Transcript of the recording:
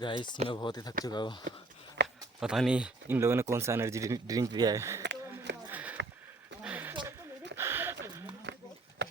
Guys मैं बहुत ही थक चुका हूँ। पता नहीं इन लोगों ने कौन सा एनर्जी ड्रिंक पिया है।